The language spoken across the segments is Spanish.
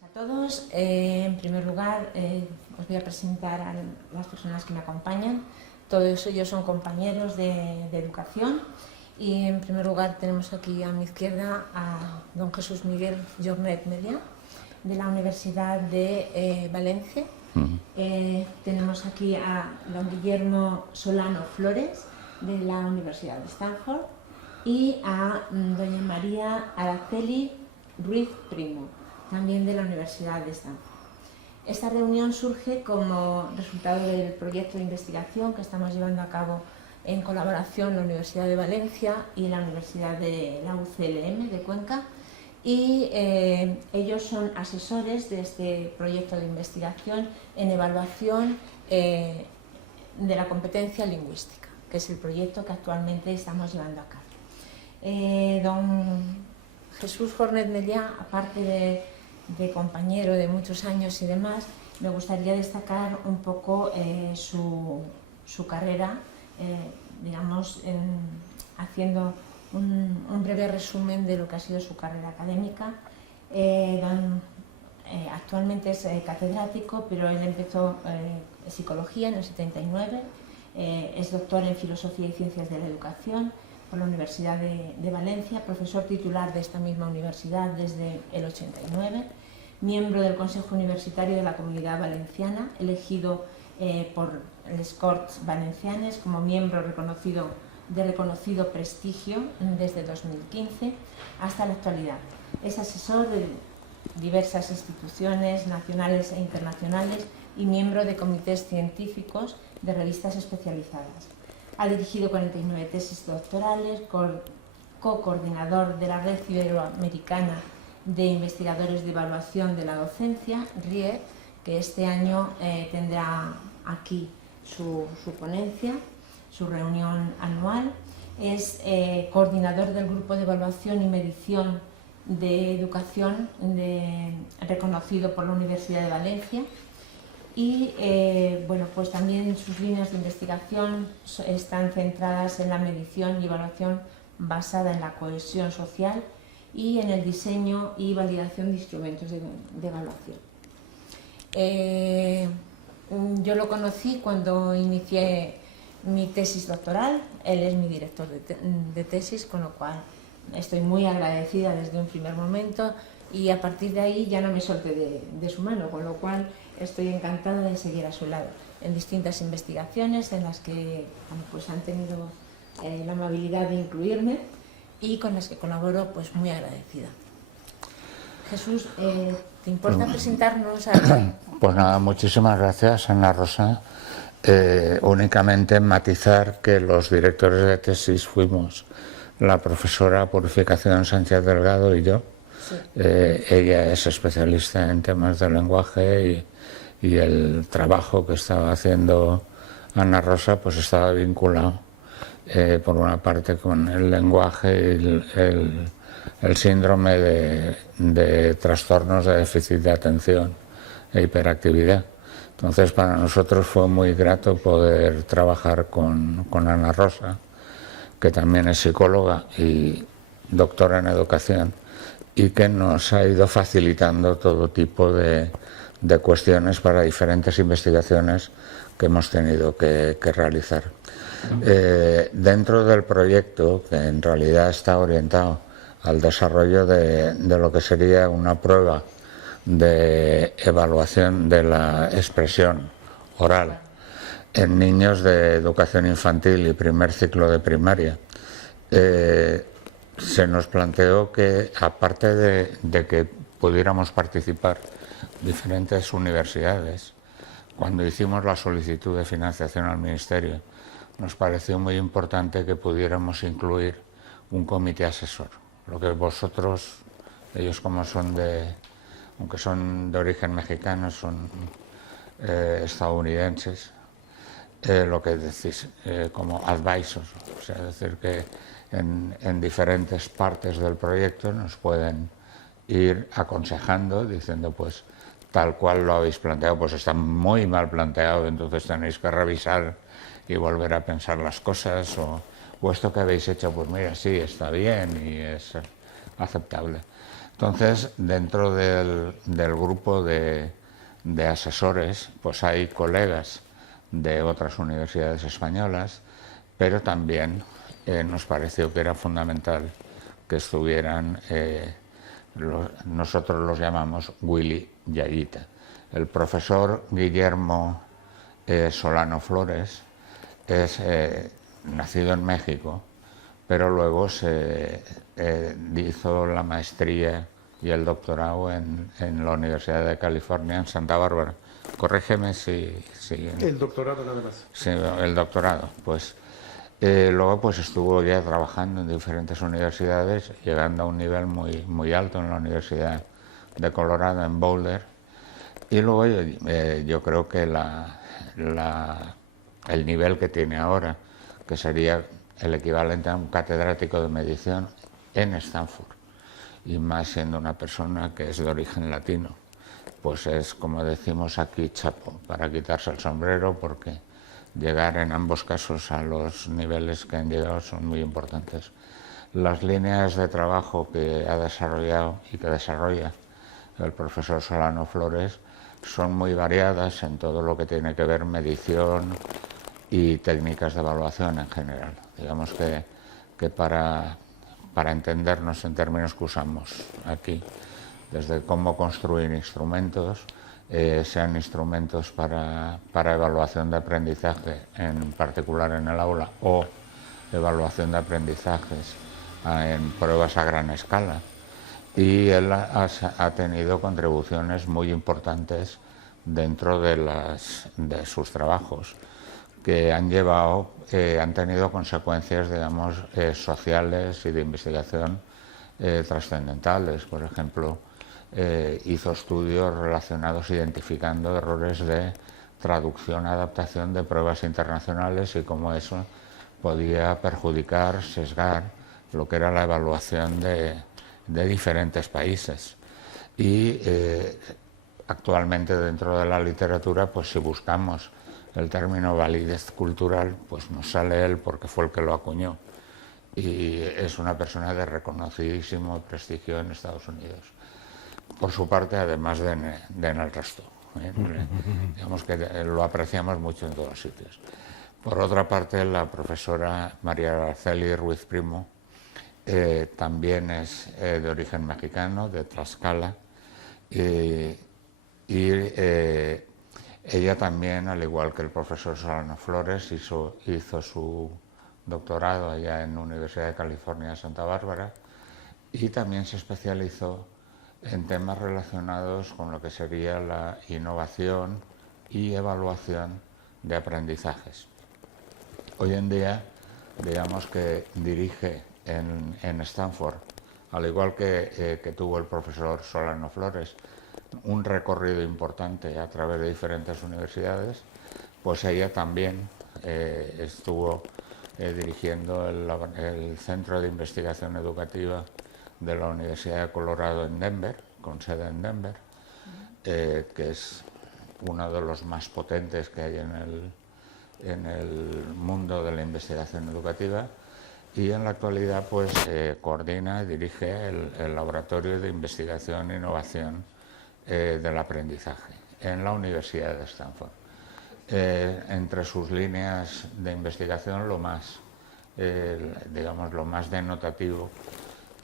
A todos, en primer lugar os voy a presentar a las personas que me acompañan. Todos ellos son compañeros de educación y en primer lugar tenemos aquí a mi izquierda a don Jesús Miguel Jornet Meliá de la Universidad de Valencia. Tenemos aquí a don Guillermo Solano Flores de la Universidad de Stanford y a doña María Araceli Ruiz Primo, también de la Universidad de Stanford. Esta reunión surge como resultado del proyecto de investigación que estamos llevando a cabo en colaboración la Universidad de Valencia y la Universidad de la UCLM de Cuenca, y ellos son asesores de este proyecto de investigación en evaluación de la competencia lingüística, que es el proyecto que actualmente estamos llevando a cabo. Don Jesús Jornet Meliá, aparte de compañero de muchos años y demás, me gustaría destacar un poco su carrera, digamos, haciendo un breve resumen de lo que ha sido su carrera académica. Actualmente es catedrático, pero él empezó psicología en el 79, es doctor en Filosofía y Ciencias de la Educación por la Universidad de Valencia, profesor titular de esta misma universidad desde el 89, miembro del Consejo Universitario de la Comunidad Valenciana, elegido por les Corts Valencianes como miembro de reconocido prestigio desde 2015 hasta la actualidad. Es asesor de diversas instituciones nacionales e internacionales y miembro de comités científicos de revistas especializadas. Ha dirigido 49 tesis doctorales, co-coordinador de la Red Iberoamericana de Investigadores de Evaluación de la Docencia, RIE, que este año tendrá aquí su ponencia, su reunión anual. Es coordinador del Grupo de Evaluación y Medición de Educación reconocido por la Universidad de Valencia. Y bueno, pues también sus líneas de investigación están centradas en la medición y evaluación basada en la cohesión social y en el diseño y validación de instrumentos de evaluación. Yo lo conocí cuando inicié mi tesis doctoral, él es mi director de tesis, con lo cual estoy muy agradecida desde un primer momento y a partir de ahí ya no me solté de su mano, con lo cual estoy encantada de seguir a su lado en distintas investigaciones en las que pues, han tenido la amabilidad de incluirme y con las que colaboro pues muy agradecida. Jesús, ¿te importa presentarnos a...? Pues nada, muchísimas gracias, Ana Rosa. Únicamente matizar que los directores de tesis fuimos la profesora Purificación Sánchez Delgado y yo. Sí. Ella es especialista en temas de lenguaje y el trabajo que estaba haciendo Ana Rosa pues estaba vinculado por una parte con el lenguaje y el síndrome de trastornos de déficit de atención e hiperactividad. Entonces para nosotros fue muy grato poder trabajar con Ana Rosa, que también es psicóloga y doctora en educación, y que nos ha ido facilitando todo tipo de cuestiones para diferentes investigaciones que hemos tenido que realizar. Dentro del proyecto, que en realidad está orientado al desarrollo de lo que sería una prueba de evaluación de la expresión oral en niños de educación infantil y primer ciclo de primaria, se nos planteó que, aparte de que pudiéramos participar diferentes universidades, cuando hicimos la solicitud de financiación al Ministerio, nos pareció muy importante que pudiéramos incluir un comité asesor. Lo que vosotros, ellos como son aunque son de origen mexicano, son estadounidenses, lo que decís, como advisors, o sea, es decir, que en diferentes partes del proyecto nos pueden ir aconsejando, diciendo, pues, tal cual lo habéis planteado, pues está muy mal planteado, entonces tenéis que revisar y volver a pensar las cosas, o esto que habéis hecho, pues mira, sí, está bien y es aceptable. Entonces, dentro del grupo de asesores, pues hay colegas de otras universidades españolas, pero también nos pareció que era fundamental que estuvieran, nosotros los llamamos Willy y Ayita. El profesor Guillermo Solano Flores es nacido en México, pero luego se hizo la maestría y el doctorado en la Universidad de California en Santa Bárbara. Corrígeme si... El doctorado nada más. Sí, el doctorado. Pues luego pues estuvo ya trabajando en diferentes universidades, llegando a un nivel muy alto en la Universidad de Colorado, en Boulder. Y luego yo creo que el nivel que tiene ahora, que sería el equivalente a un catedrático de medición en Stanford, y más siendo una persona que es de origen latino, pues es, como decimos aquí, chapo, para quitarse el sombrero, porque llegar en ambos casos a los niveles que han llegado son muy importantes. Las líneas de trabajo que ha desarrollado y que desarrolla el profesor Solano Flores son muy variadas en todo lo que tiene que ver medición y técnicas de evaluación en general. Digamos que para entendernos en términos que usamos aquí, desde cómo construir instrumentos, sean instrumentos para evaluación de aprendizaje, en particular en el aula, o evaluación de aprendizajes en pruebas a gran escala. Y él ha tenido contribuciones muy importantes dentro de sus trabajos, que han tenido consecuencias, digamos, sociales y de investigación trascendentales. Por ejemplo, hizo estudios relacionados identificando errores de traducción, adaptación de pruebas internacionales y cómo eso podía perjudicar, sesgar lo que era la evaluación de diferentes países. Y actualmente dentro de la literatura, pues si buscamos el término validez cultural, pues nos sale él porque fue el que lo acuñó. Y es una persona de reconocidísimo prestigio en Estados Unidos. Por su parte, además de en el resto. Digamos que lo apreciamos mucho en todos los sitios. Por otra parte, la profesora María Araceli Ruiz Primo también es de origen mexicano, de Tlaxcala, ella también, al igual que el profesor Solano Flores, hizo su doctorado allá en la Universidad de California, Santa Bárbara, y también se especializó en temas relacionados con lo que sería la innovación y evaluación de aprendizajes. Hoy en día, digamos que dirige en Stanford, al igual que tuvo el profesor Solano Flores, un recorrido importante a través de diferentes universidades, pues ella también estuvo dirigiendo el Centro de Investigación Educativa de la Universidad de Colorado en Denver, con sede en Denver, que es uno de los más potentes que hay en el mundo de la investigación educativa, y en la actualidad pues coordina y dirige el Laboratorio de Investigación e Innovación del Aprendizaje en la Universidad de Stanford. Entre sus líneas de investigación, lo más denotativo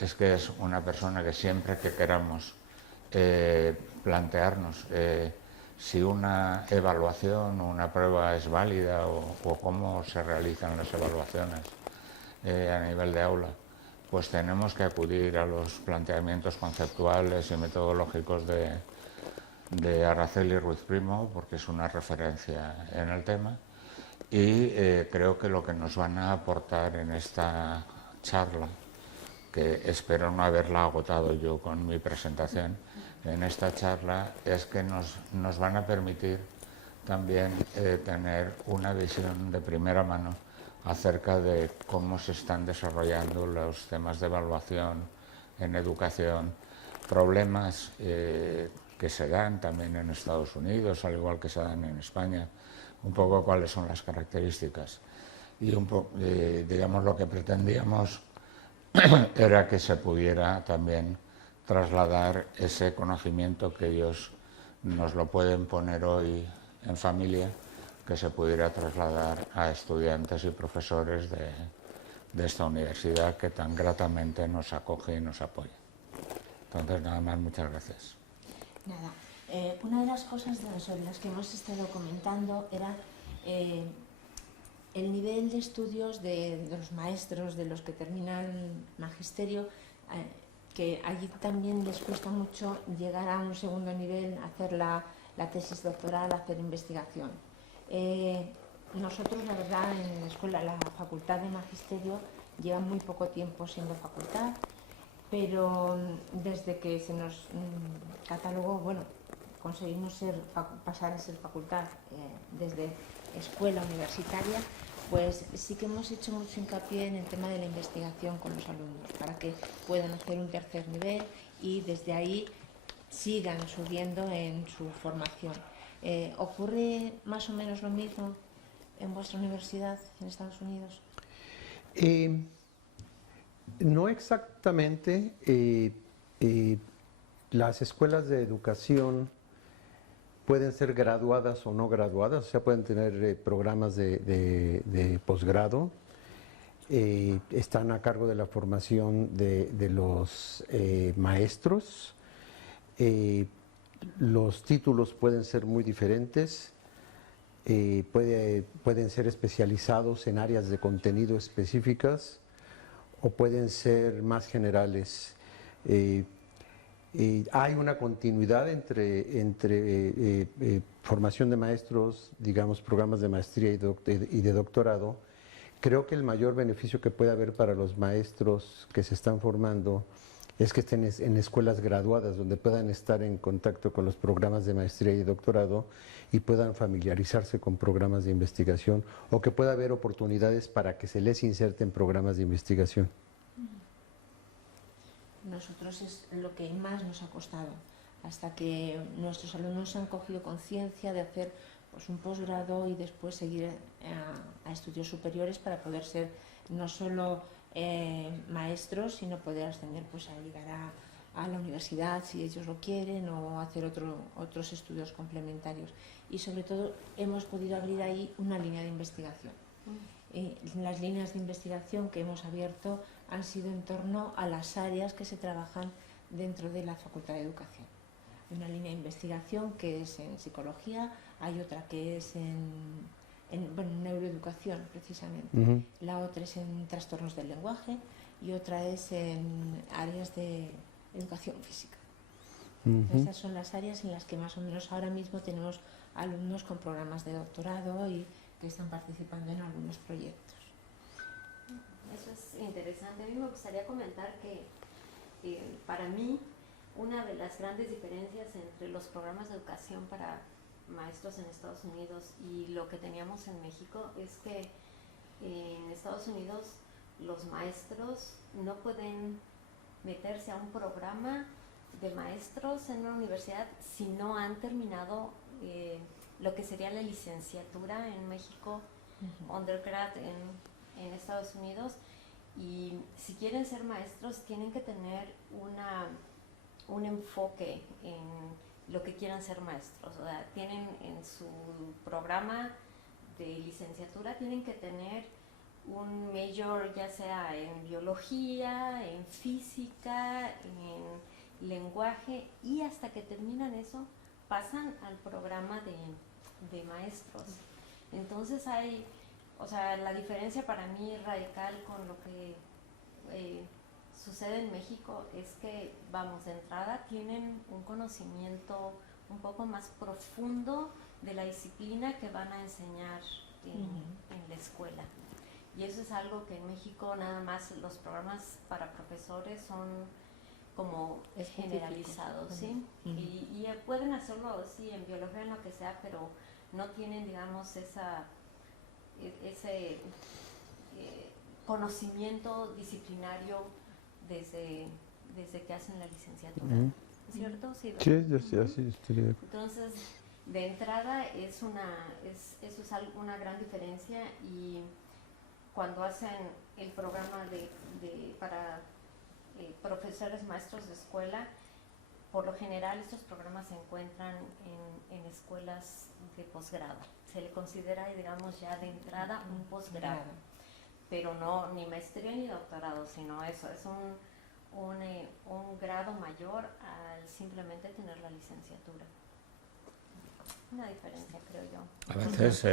es que es una persona que siempre que queramos plantearnos si una evaluación o una prueba es válida o cómo se realizan las evaluaciones a nivel de aula, pues tenemos que acudir a los planteamientos conceptuales y metodológicos de Araceli Ruiz Primo, porque es una referencia en el tema, y creo que lo que nos van a aportar en esta charla, que espero no haberla agotado yo con mi presentación, en esta charla es que nos van a permitir también tener una visión de primera mano acerca de cómo se están desarrollando los temas de evaluación en educación, problemas que se dan también en Estados Unidos, al igual que se dan en España, un poco cuáles son las características. Y digamos, lo que pretendíamos era que se pudiera también trasladar ese conocimiento que ellos nos lo pueden poner hoy en familia, que se pudiera trasladar a estudiantes y profesores de esta universidad que tan gratamente nos acoge y nos apoya. Entonces, nada más, muchas gracias. Nada. Una de las cosas sobre las que hemos estado comentando era el nivel de estudios de los maestros, de los que terminan magisterio, que allí también les cuesta mucho llegar a un segundo nivel, hacer la tesis doctoral, hacer investigación. Nosotros, la verdad, en la escuela, la Facultad de Magisterio lleva muy poco tiempo siendo facultad, pero desde que se nos catalogó, bueno, conseguimos pasar a ser facultad desde escuela universitaria, pues sí que hemos hecho mucho hincapié en el tema de la investigación con los alumnos, para que puedan hacer un tercer nivel y desde ahí sigan subiendo en su formación. ¿Ocurre más o menos lo mismo en vuestra universidad en Estados Unidos? No exactamente. Las escuelas de educación pueden ser graduadas o no graduadas, o sea, pueden tener programas de posgrado. Están a cargo de la formación de los maestros. Los títulos pueden ser muy diferentes. Pueden ser especializados en áreas de contenido específicas o pueden ser más generales. Hay una continuidad entre formación de maestros, digamos, programas de maestría y de doctorado. Creo que el mayor beneficio que puede haber para los maestros que se están formando es que estén en escuelas graduadas donde puedan estar en contacto con los programas de maestría y doctorado y puedan familiarizarse con programas de investigación, o que pueda haber oportunidades para que se les inserten programas de investigación. Nosotros es lo que más nos ha costado, hasta que nuestros alumnos han cogido conciencia de hacer pues un posgrado y después seguir a estudios superiores para poder ser no solo maestros, sino poder ascender pues a llegar a la universidad si ellos lo quieren, o hacer otros estudios complementarios. Y sobre todo hemos podido abrir ahí una línea de investigación. Las líneas de investigación que hemos abierto han sido en torno a las áreas que se trabajan dentro de la Facultad de Educación. Hay una línea de investigación que es en psicología, hay otra que es en neuroeducación precisamente, la otra es en trastornos del lenguaje y otra es en áreas de educación física. Esas son las áreas en las que más o menos ahora mismo tenemos alumnos con programas de doctorado y que están participando en algunos proyectos. Eso es interesante. A mí me gustaría comentar que para mí una de las grandes diferencias entre los programas de educación para maestros en Estados Unidos y lo que teníamos en México es que en Estados Unidos los maestros no pueden meterse a un programa de maestros en una universidad si no han terminado lo que sería la licenciatura en México, undergrad en Estados Unidos, y si quieren ser maestros tienen que tener un enfoque en lo que quieran ser maestros. O sea, tienen en su programa de licenciatura tienen que tener un major, ya sea en biología, en física, en lenguaje, y hasta que terminan eso pasan al programa de maestros. Entonces hay, o sea, la diferencia para mí radical con lo que sucede en México es que, vamos, de entrada tienen un conocimiento un poco más profundo de la disciplina que van a enseñar en la escuela. Y eso es algo que en México nada más los programas para profesores son como generalizados, ¿sí? Y pueden hacerlo, sí, en biología, en lo que sea, pero no tienen, digamos, ese conocimiento disciplinario desde que hacen la licenciatura, ¿cierto? Sí, así estoy. Entonces, de entrada eso es una gran diferencia. Y cuando hacen el programa para profesores, maestros de escuela, por lo general estos programas se encuentran en escuelas de posgrado. Se le considera, digamos, ya de entrada un posgrado, pero no ni maestría ni doctorado, sino eso, es un grado mayor al simplemente tener la licenciatura. Una diferencia, creo yo. A veces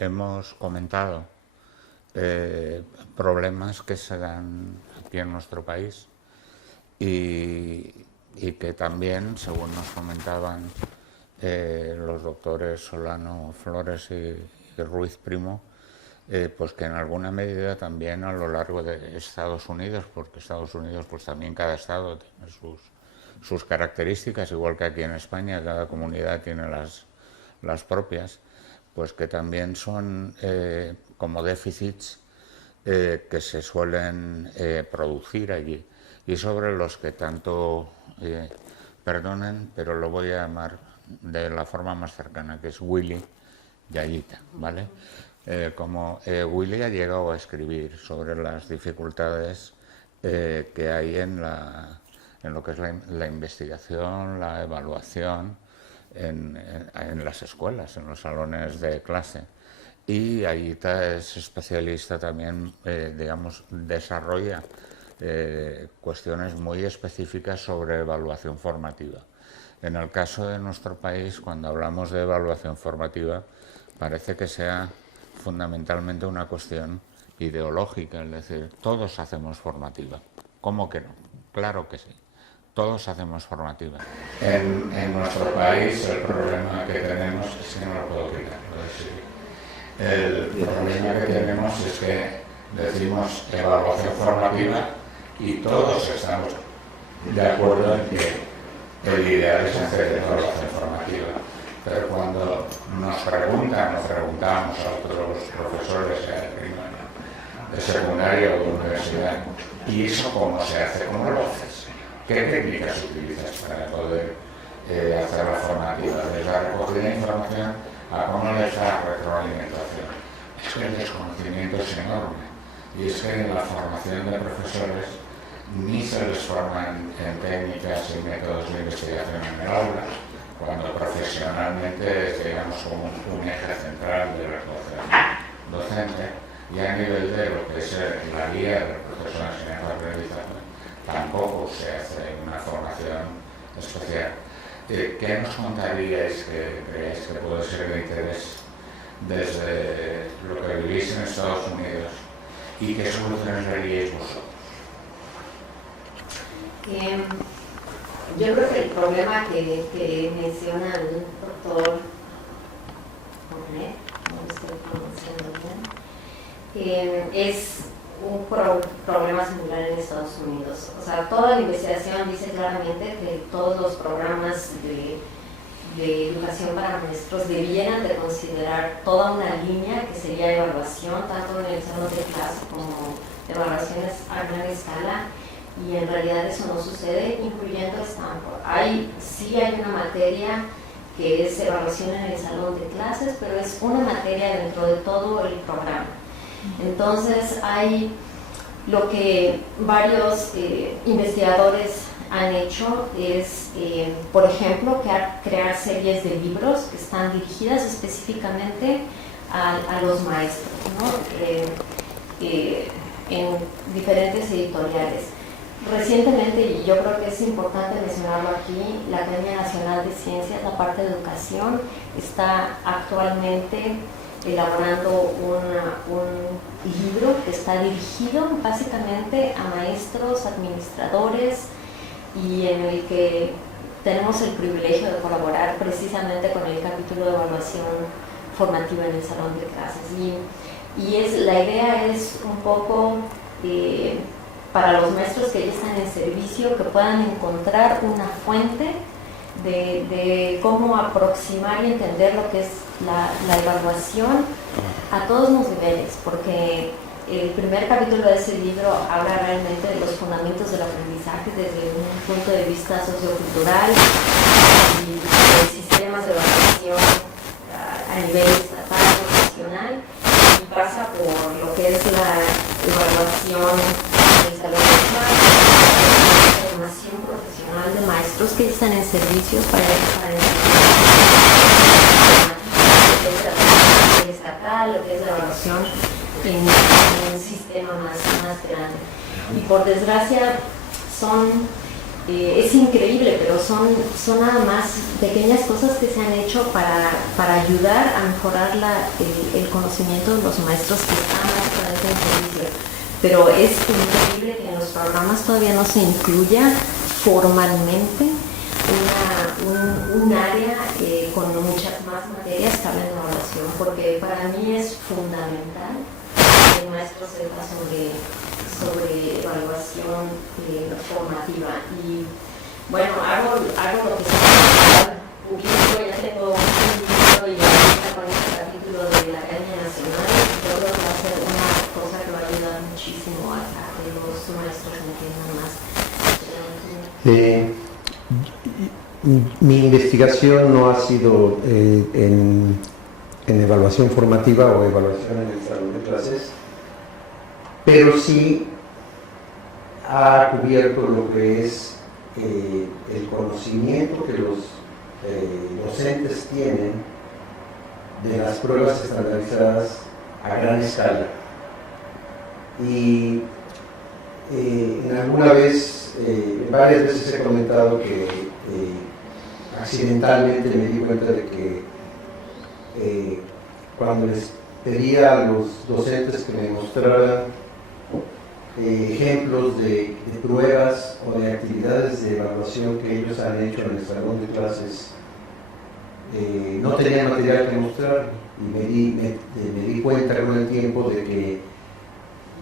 hemos comentado problemas que se dan aquí en nuestro país y que también, según nos comentaban los doctores Solano Flores y Ruiz Primo, pues que en alguna medida también a lo largo de Estados Unidos, porque Estados Unidos pues también cada estado tiene sus características, igual que aquí en España cada comunidad tiene las propias, pues que también son como déficits que se suelen producir allí y sobre los que tanto, perdonen, pero lo voy a llamar de la forma más cercana, que es Willy Yayita, ¿vale? Como Willy ha llegado a escribir sobre las dificultades que hay en lo que es la investigación, la evaluación en las escuelas, en los salones de clase. Y Yayita es especialista también, digamos, desarrolla cuestiones muy específicas sobre evaluación formativa. En el caso de nuestro país, cuando hablamos de evaluación formativa, parece que sea fundamentalmente una cuestión ideológica, es decir, todos hacemos formativa. ¿Cómo que no? Claro que sí, todos hacemos formativa. En nuestro país el problema que tenemos es que no lo puedo quitar, el problema que tenemos es que decimos evaluación formativa y todos estamos de acuerdo en que el ideal es hacer evaluación formativa. Pero cuando nos preguntamos a otros profesores de primaria, de secundaria o de universidad, ¿y eso cómo se hace? ¿Cómo lo haces? ¿Qué técnicas utilizas para poder hacer la formativa? Desde la recogida de información a cómo les da retroalimentación. Es que el desconocimiento es enorme. Y es que en la formación de profesores ni se les forma en técnicas y métodos de investigación en el aula, cuando profesionalmente es, digamos, como un eje central de la actuación docente, y a nivel de lo que es la guía del proceso de enseñanza-aprendizaje, tampoco se hace una formación especial. ¿Qué nos contaríais que creéis que puede ser de interés desde lo que vivís en Estados Unidos y qué soluciones veríais vosotros? Yo creo que el problema que menciona el doctor Jornet, no estoy pronunciando bien, es un problema similar en Estados Unidos. O sea, toda la investigación dice claramente que todos los programas de educación para maestros debieran de considerar toda una línea que sería evaluación, tanto en el salón de clase como evaluaciones a gran escala. Y en realidad eso no sucede, incluyendo Stanford. Sí hay una materia que es evaluación en el salón de clases, pero es una materia dentro de todo el programa. Entonces hay lo que varios investigadores han hecho es, por ejemplo, crear series de libros que están dirigidas específicamente a los maestros, ¿no? En diferentes editoriales. Recientemente, y yo creo que es importante mencionarlo aquí, la Academia Nacional de Ciencias, la parte de educación, está actualmente elaborando un libro que está dirigido básicamente a maestros, administradores, y en el que tenemos el privilegio de colaborar precisamente con el capítulo de evaluación formativa en el salón de clases. Y la idea es un poco para los maestros que ya están en servicio, que puedan encontrar una fuente de cómo aproximar y entender lo que es la evaluación a todos los niveles, porque el primer capítulo de ese libro habla realmente de los fundamentos del aprendizaje desde un punto de vista sociocultural y de sistemas de evaluación a nivel estatal, nacional, y pasa por lo que es la evaluación del salón de clases, maestros que están en servicios para el estatal, lo que es la evaluación en un sistema más grande. Y por desgracia es increíble, pero son nada más pequeñas cosas que se han hecho para ayudar a mejorar el conocimiento de los maestros que están en servicio. Pero es increíble que en los programas todavía no se incluya formalmente un área con muchas más materias que hablan de evaluación, porque para mí es fundamental que el maestro sepa sobre evaluación formativa. Y bueno, hago lo que se puede, un poquito, ya tengo un libro y ahorita con este capítulo de la Academia Nacional, yo creo que va a ser una cosa que va a ayudar muchísimo a que los maestros entiendan más. Mi investigación no ha sido en evaluación formativa o evaluación en el salón de clases, pero sí ha cubierto lo que es el conocimiento que los docentes tienen de las pruebas estandarizadas a gran escala. Y varias veces he comentado que accidentalmente me di cuenta de que cuando les pedía a los docentes que me mostraran ejemplos de pruebas o de actividades de evaluación que ellos han hecho en el salón de clases, no tenían material que mostrar, y me di cuenta con el tiempo de que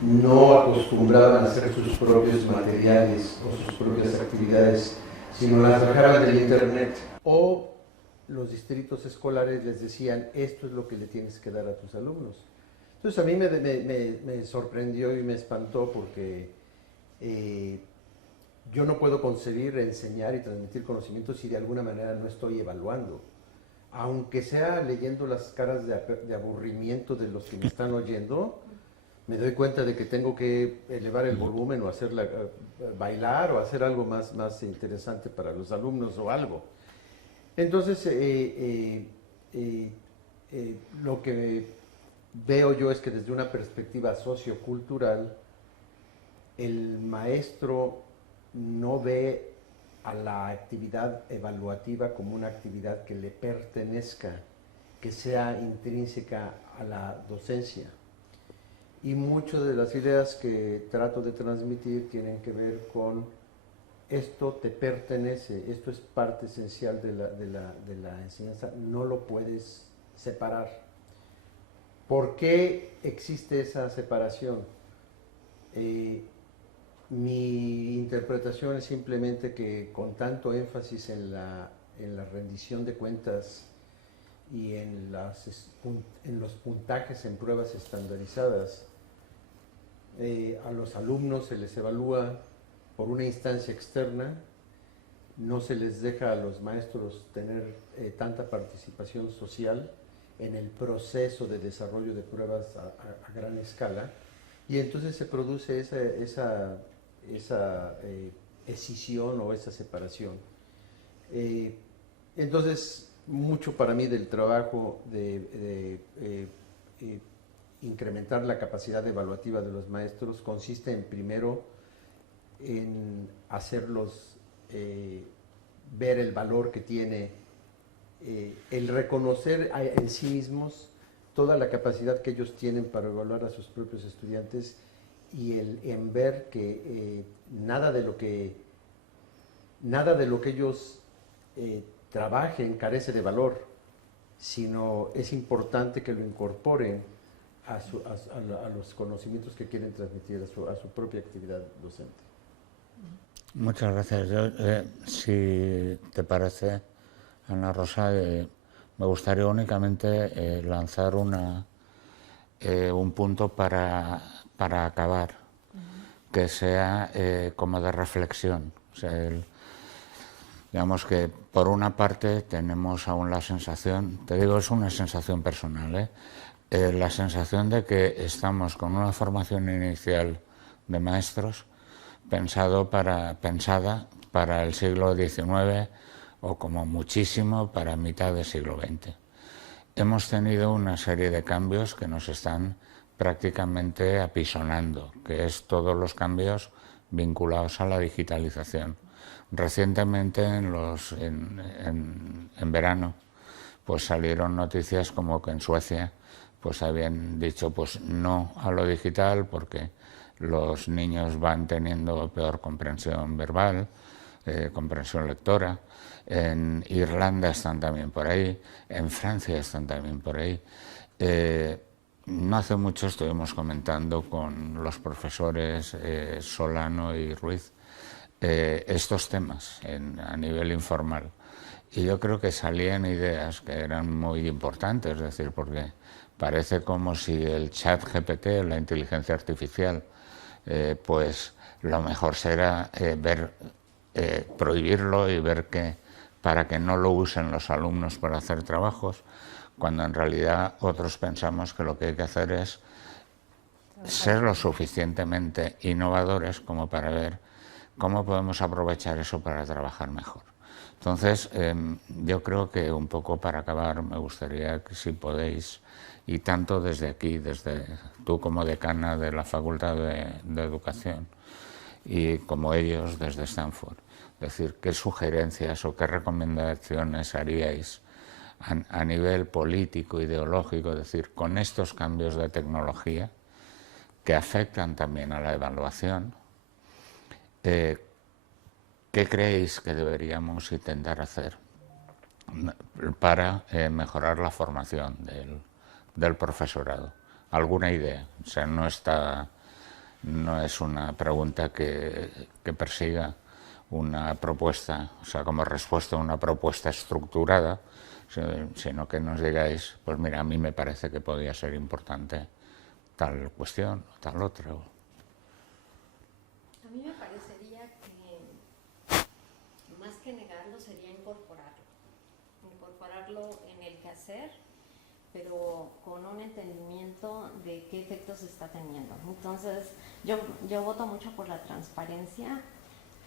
no acostumbraban a hacer sus propios materiales o sus propias actividades, sino las bajaban del internet. O los distritos escolares les decían, esto es lo que le tienes que dar a tus alumnos. Entonces a mí me sorprendió y me espantó, porque yo no puedo concebir, enseñar y transmitir conocimientos si de alguna manera no estoy evaluando. Aunque sea leyendo las caras de aburrimiento de los que me están oyendo, me doy cuenta de que tengo que elevar el volumen o hacerla bailar o hacer algo más interesante para los alumnos o algo. Entonces, lo que veo yo es que desde una perspectiva sociocultural, el maestro no ve a la actividad evaluativa como una actividad que le pertenezca, que sea intrínseca a la docencia. Y muchas de las ideas que trato de transmitir tienen que ver con esto te pertenece, esto es parte esencial de la enseñanza, no lo puedes separar. ¿Por qué existe esa separación? Mi interpretación es simplemente que con tanto énfasis en la rendición de cuentas y en los puntajes en pruebas estandarizadas, a los alumnos se les evalúa por una instancia externa, no se les deja a los maestros tener tanta participación social en el proceso de desarrollo de pruebas a gran escala, y entonces se produce esa escisión o esa separación. Entonces, mucho para mí del trabajo de incrementar la capacidad evaluativa de los maestros consiste en, primero, en hacerlos ver el valor que tiene el reconocer en sí mismos toda la capacidad que ellos tienen para evaluar a sus propios estudiantes, y en ver que nada de lo que ellos trabajen carece de valor, sino es importante que lo incorporen a los conocimientos que quieren transmitir a su propia actividad docente. Muchas gracias. Yo, si te parece, Ana Rosa, me gustaría únicamente lanzar un punto para acabar, que sea como de reflexión. O sea, digamos que por una parte tenemos aún la sensación, te digo, es una sensación personal, la sensación de que estamos con una formación inicial de maestros pensada para el siglo XIX o como muchísimo para mitad del siglo XX. Hemos tenido una serie de cambios que nos están prácticamente apisonando, que es todos los cambios vinculados a la digitalización. Recientemente, en verano, pues salieron noticias como que en Suecia pues habían dicho pues no a lo digital porque los niños van teniendo peor comprensión verbal, comprensión lectora. En Irlanda están también por ahí, en Francia están también por ahí. No hace mucho estuvimos comentando con los profesores Solano y Ruiz estos temas a nivel informal. Y yo creo que salían ideas que eran muy importantes, es decir, porque parece como si el chat GPT, la inteligencia artificial, pues lo mejor será prohibirlo y ver que para que no lo usen los alumnos para hacer trabajos, cuando en realidad otros pensamos que lo que hay que hacer es ser lo suficientemente innovadores como para ver cómo podemos aprovechar eso para trabajar mejor. Entonces, yo creo que un poco para acabar me gustaría que si podéis, y tanto desde aquí, desde tú como decana de la Facultad de Educación y como ellos desde Stanford, es decir, qué sugerencias o qué recomendaciones haríais a nivel político, ideológico, es decir, con estos cambios de tecnología que afectan también a la evaluación. ¿Qué creéis que deberíamos intentar hacer para mejorar la formación del profesorado? ¿Alguna idea? O sea, no es una pregunta que persiga una propuesta, o sea, como respuesta a una propuesta estructurada, sino que nos digáis, pues mira, a mí me parece que podría ser importante tal cuestión o tal otra. A mí me parecería que más que negarlo sería incorporarlo en el quehacer, pero con un entendimiento de qué efectos está teniendo. Entonces, yo voto mucho por la transparencia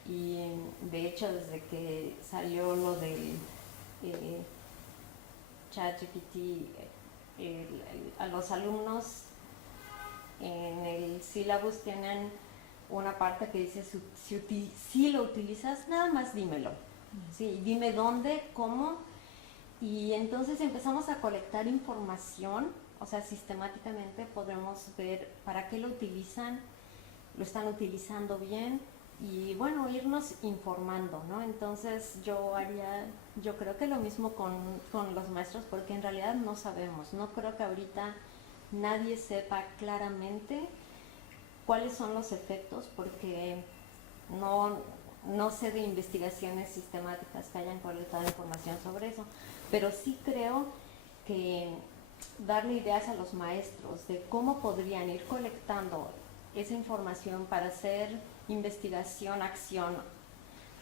y de hecho desde que salió lo del ChatGPT, a los alumnos en el syllabus tienen una parte que dice si lo utilizas, nada más dímelo. Sí, dime dónde, cómo. Y entonces empezamos a colectar información, o sea, sistemáticamente podremos ver para qué lo utilizan, lo están utilizando bien y bueno, irnos informando, ¿no? Entonces yo creo que lo mismo con los maestros, porque en realidad no sabemos, no creo que ahorita nadie sepa claramente cuáles son los efectos, porque no sé de investigaciones sistemáticas que hayan colectado información sobre eso, pero sí creo que darle ideas a los maestros de cómo podrían ir colectando esa información para hacer investigación, acción,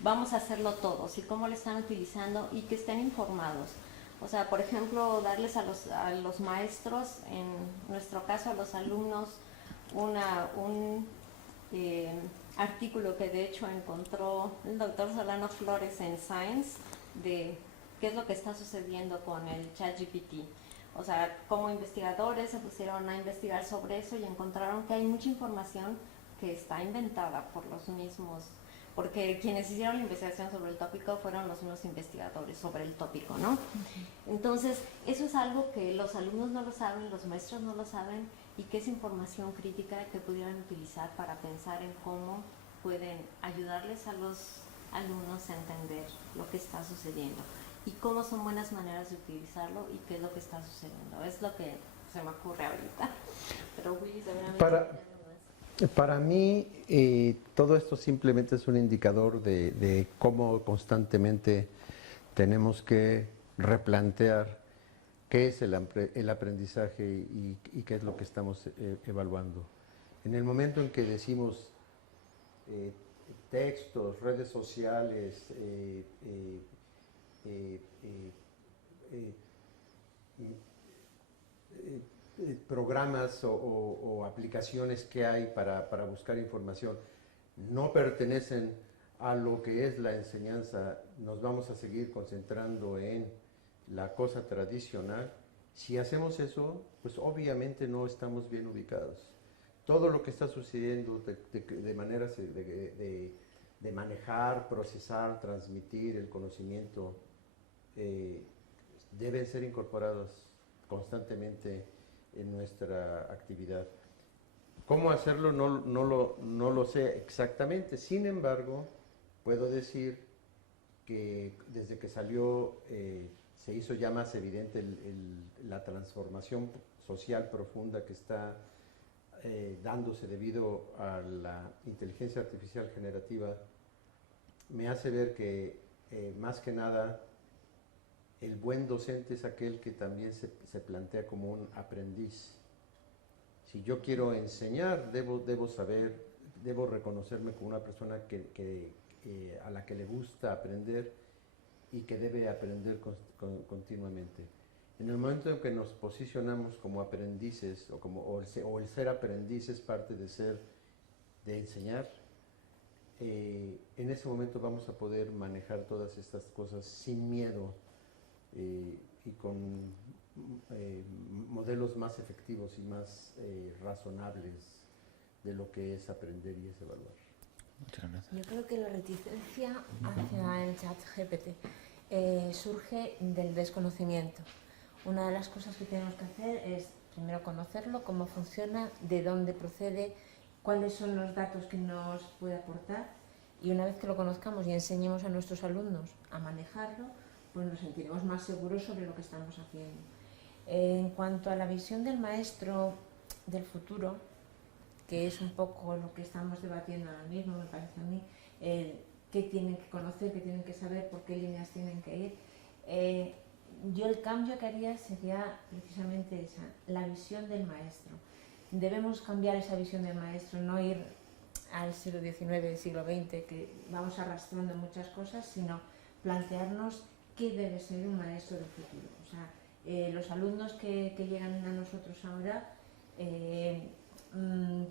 vamos a hacerlo todos y cómo lo están utilizando y que estén informados. O sea, por ejemplo, darles a los maestros, en nuestro caso a los alumnos, un artículo que de hecho encontró el doctor Solano Flores en Science de qué es lo que está sucediendo con el ChatGPT. O sea, como investigadores se pusieron a investigar sobre eso y encontraron que hay mucha información que está inventada por los mismos, porque quienes hicieron la investigación sobre el tópico fueron los mismos investigadores sobre el tópico, ¿no? Entonces, eso es algo que los alumnos no lo saben, los maestros no lo saben, y que es información crítica que pudieran utilizar para pensar en cómo pueden ayudarles a los alumnos a entender lo que está sucediendo y cómo son buenas maneras de utilizarlo y qué es lo que está sucediendo. Es lo que se me ocurre ahorita. Pero Willy seguramente... Para mí, todo esto simplemente es un indicador de cómo constantemente tenemos que replantear qué es el aprendizaje y qué es lo que estamos evaluando. En el momento en que decimos textos, redes sociales, programas o aplicaciones que hay para buscar información no pertenecen a lo que es la enseñanza, nos vamos a seguir concentrando en la cosa tradicional. Si hacemos eso, pues obviamente no estamos bien ubicados. Todo lo que está sucediendo de maneras de manejar, procesar, transmitir el conocimiento, deben ser incorporados constantemente en nuestra actividad. ¿Cómo hacerlo? No lo sé exactamente. Sin embargo, puedo decir que desde que salió se hizo ya más evidente la transformación social profunda que está dándose debido a la inteligencia artificial generativa. Me hace ver que más que nada el buen docente es aquel que también se plantea como un aprendiz. Si yo quiero enseñar, debo saber, debo reconocerme como una persona a la que le gusta aprender y que debe aprender continuamente. En el momento en que nos posicionamos como aprendices o el ser aprendiz es parte de enseñar, en ese momento vamos a poder manejar todas estas cosas sin miedo y con modelos más efectivos y más razonables de lo que es aprender y es evaluar. Muchas gracias. Yo creo que la reticencia hacia el chat GPT surge del desconocimiento. Una de las cosas que tenemos que hacer es primero conocerlo, cómo funciona, de dónde procede, cuáles son los datos que nos puede aportar, y una vez que lo conozcamos y enseñemos a nuestros alumnos a manejarlo, pues nos sentiremos más seguros sobre lo que estamos haciendo. En cuanto a la visión del maestro del futuro, que es un poco lo que estamos debatiendo ahora mismo, me parece a mí, qué tienen que conocer, qué tienen que saber, por qué líneas tienen que ir. Yo el cambio que haría sería precisamente esa, la visión del maestro. Debemos cambiar esa visión del maestro, no ir al siglo XIX, siglo XX, que vamos arrastrando muchas cosas, sino plantearnos qué debe ser un maestro del futuro. O sea, los alumnos que llegan a nosotros ahora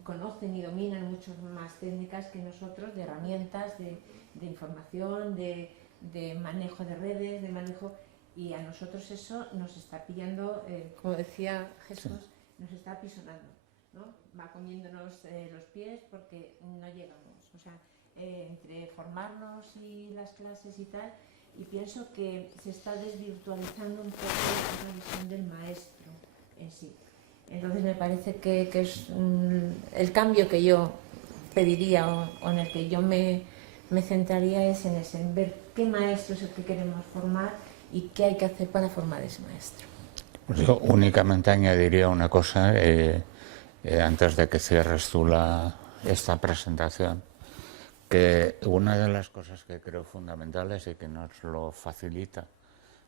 conocen y dominan muchas más técnicas que nosotros, de herramientas, de información, de manejo de redes, de manejo, y a nosotros eso nos está pillando, como decía Jesús, nos está apisonando, ¿no? Va comiéndonos los pies porque no llegamos. O sea, entre formarnos y las clases y tal, y pienso que se está desvirtualizando un poco la visión del maestro en sí. Entonces me parece que es el cambio que yo pediría o en el que yo me centraría es en ese, en ver qué maestro es el que queremos formar y qué hay que hacer para formar ese maestro. Pues yo únicamente añadiría una cosa antes de que cierres tú esta presentación, que una de las cosas que creo fundamentales y que nos lo facilita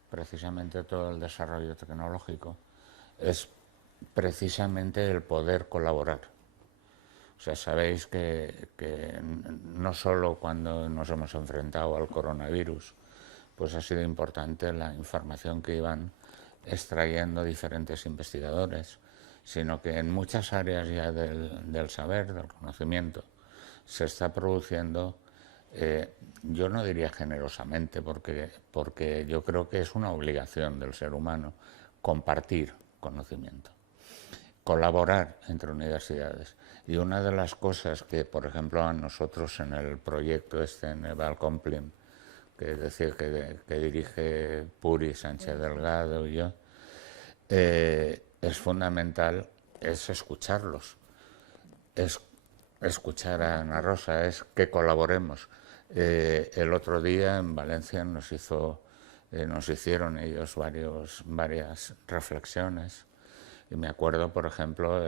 precisamente todo el desarrollo tecnológico es precisamente el poder colaborar. O sea, sabéis que no solo cuando nos hemos enfrentado al coronavirus, pues ha sido importante la información que iban extrayendo diferentes investigadores, sino que en muchas áreas ya del saber, del conocimiento, se está produciendo, yo no diría generosamente, porque yo creo que es una obligación del ser humano compartir conocimiento, colaborar entre universidades. Y una de las cosas que, por ejemplo, a nosotros en el proyecto en Evalcomplim, que es decir, que dirige Puri Sánchez Delgado y yo, es fundamental, es escucharlos, es escuchar a Ana Rosa, es que colaboremos. El otro día en Valencia nos hicieron ellos varias reflexiones, y me acuerdo, por ejemplo,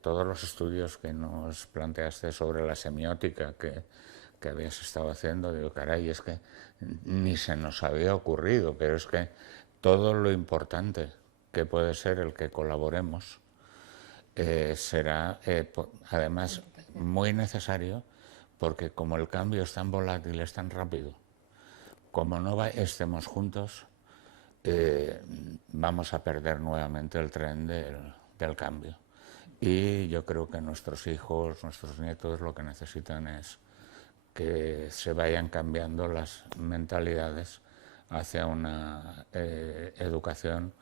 todos los estudios que nos planteaste sobre la semiótica que habías estado haciendo. Digo, caray, es que ni se nos había ocurrido, pero es que todo lo importante que puede ser el que colaboremos será además muy necesario, porque como el cambio es tan volátil, es tan rápido, como no estemos juntos, vamos a perder nuevamente el tren del cambio. Y yo creo que nuestros hijos, nuestros nietos, lo que necesitan es que se vayan cambiando las mentalidades hacia una educación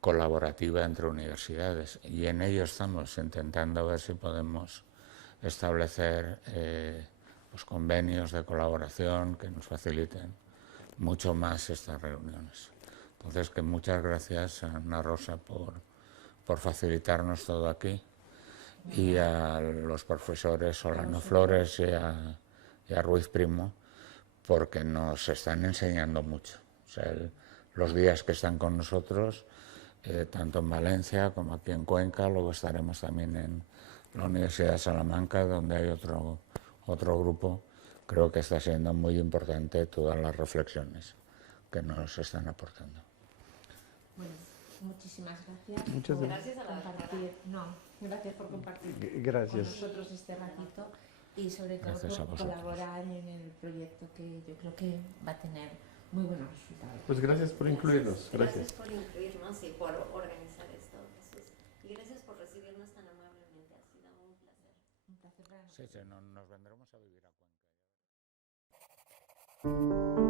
colaborativa entre universidades. Y en ello estamos intentando ver si podemos establecer pues convenios de colaboración que nos faciliten mucho más estas reuniones. Entonces, que muchas gracias a Ana Rosa por facilitarnos todo aquí, y a los profesores Solano Flores y a Ruiz Primo, porque nos están enseñando mucho. O sea, los días que están con nosotros, tanto en Valencia como aquí en Cuenca, luego estaremos también en la Universidad de Salamanca, donde hay otro grupo. Creo que está siendo muy importante todas las reflexiones que nos están aportando. Bueno, muchísimas gracias. Muchas por gracias a la compartir. No, gracias por compartir Gracias. con nosotros este ratito y sobre todo Gracias a por vosotros. colaborar en el proyecto, que yo creo que va a tener muy buenos resultados. Pues gracias por incluirnos. Gracias por incluirnos y por organizar esto, Jesús. Y gracias por recibirnos tan amablemente. Ha sido un placer. Un placer para nosotros. Sí, nos vendremos a vivir a Cuenca.